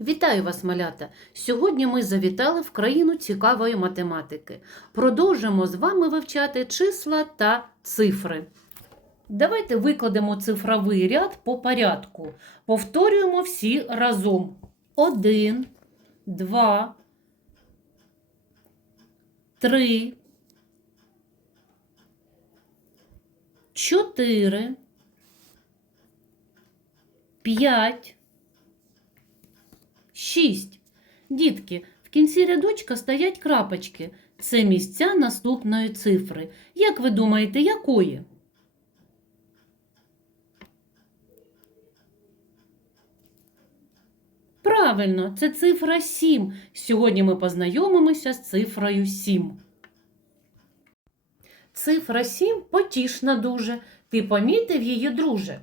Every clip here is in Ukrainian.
Вітаю вас, малята! Сьогодні ми завітали в країну цікавої математики. Продовжимо з вами вивчати числа та цифри. Давайте викладемо цифровий ряд по порядку. Повторюємо всі разом. Один, два, три, чотири, п'ять. Шість. Дітки, в кінці рядочка стоять крапочки. Це місця наступної цифри. Як ви думаєте, якої? Правильно, це цифра 7. Сьогодні ми познайомимося з цифрою 7. Цифра 7 потішна дуже. Ти помітив її, друже?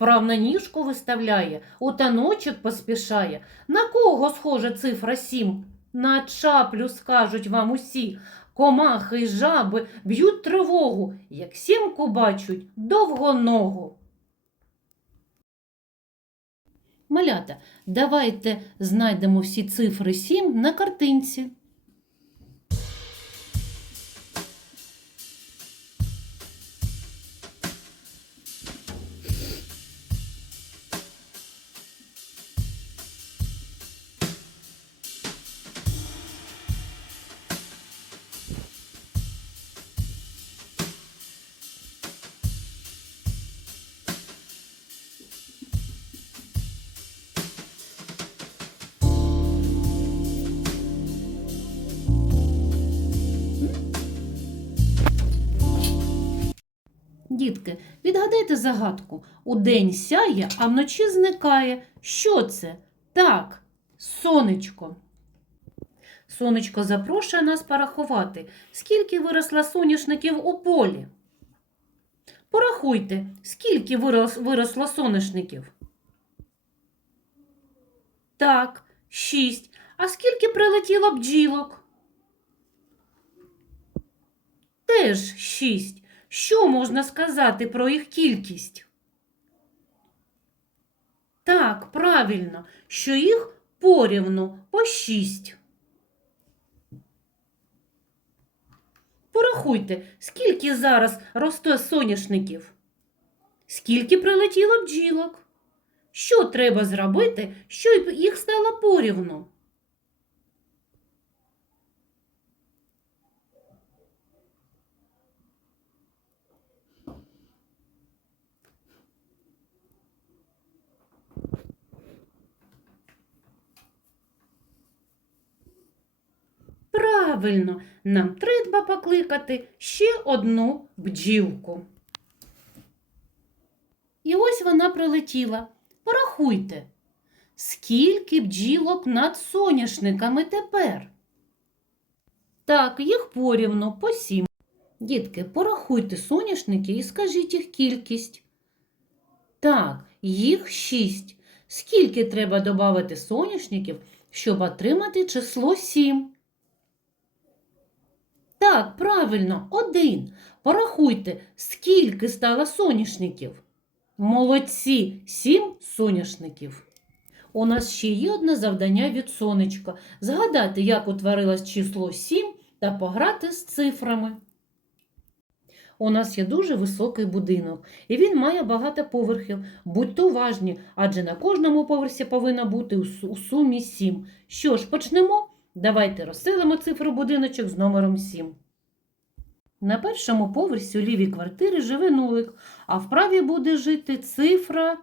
Вправно ніжку виставляє, у таночок поспішає. На кого схожа цифра 7? На чаплю, скажуть вам усі. Комахи й жаби б'ють тривогу, як сімку бачуть довгоногу. Малята, давайте знайдемо всі цифри 7 на картинці. Дітки, відгадайте загадку. Удень сяє, а вночі зникає. Що це? Так, сонечко. Сонечко запрошує нас порахувати, скільки виросло соняшників у полі. Порахуйте, скільки вирос, виросло соняшників. Так, шість. А скільки прилетіло бджілок? Теж шість. Що можна сказати про їх кількість? Так, правильно, що їх порівну по шість. Порахуйте, скільки зараз росте соняшників? Скільки прилетіло бджілок? Що треба зробити, щоб їх стало порівну? Правильно, нам треба покликати ще одну бджілку. І ось вона прилетіла. Порахуйте, скільки бджілок над соняшниками тепер? Так, їх порівну по сім. Дітки, порахуйте соняшники і скажіть їх кількість. Так, їх шість. Скільки треба додати соняшників, щоб отримати число сім? Так, правильно, один. Порахуйте, скільки стало соняшників. Молодці, сім соняшників. У нас ще є одне завдання від сонечка. Згадати, як утворилось число 7 та пограти з цифрами. У нас є дуже високий будинок, і він має багато поверхів. Будьте уважні, адже на кожному поверсі повинно бути у сумі 7. Що ж, почнемо? Давайте розселимо цифру будиночок з номером 7. На першому поверсі у лівій квартирі живе нулик, а в правій буде жити цифра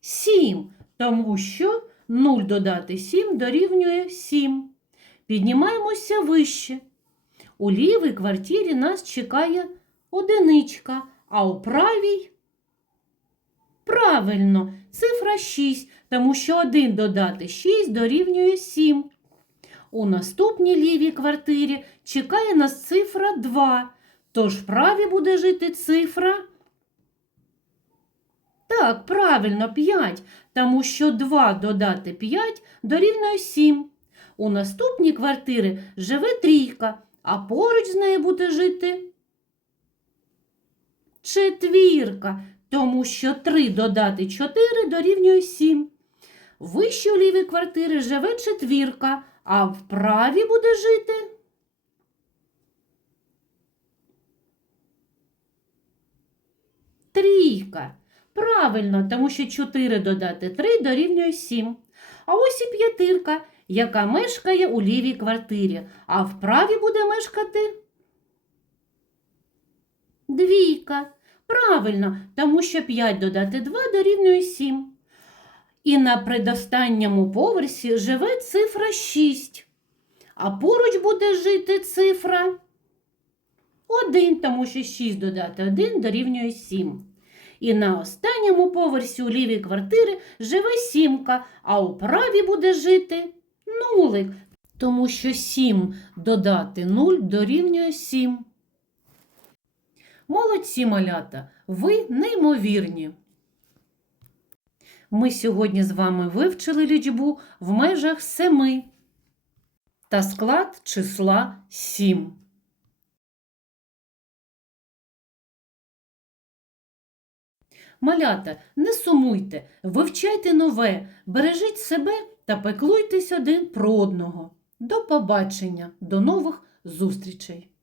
7, тому що 0 додати 7 дорівнює 7. Піднімаємося вище. У лівій квартирі нас чекає одиничка, а у правій правильно цифра 6, тому що 1 додати 6 дорівнює 7. У наступній лівій квартирі чекає нас цифра 2, тож в правій буде жити цифра. Так, правильно, 5, тому що 2 додати 5 дорівнює 7. У наступній квартирі живе трійка, а поруч з нею буде жити четвірка, тому що 3 додати 4 дорівнює 7. вище у лівій квартирі живе четвірка, а в правій буде жити. Трійка. Правильно, тому що 4 додати 3 дорівнює 7. А ось і п'ятирка, яка мешкає у лівій квартирі, а в правій буде мешкати двійка. Правильно, тому що 5 додати 2 дорівнює 7. І на предостанньому поверсі живе цифра 6. А поруч буде жити цифра 1, тому що 6 додати 1 дорівнює 7. І на останньому поверсі у лівій квартири живе сімка, а у правій буде жити нулик, тому що 7 додати 0 дорівнює 7. Молодці малята, ви неймовірні. Ми сьогодні з вами вивчили лічбу в межах семи та склад числа 7. Малята, не сумуйте, вивчайте нове, бережіть себе та пеклуйтесь один про одного. До побачення, до нових зустрічей!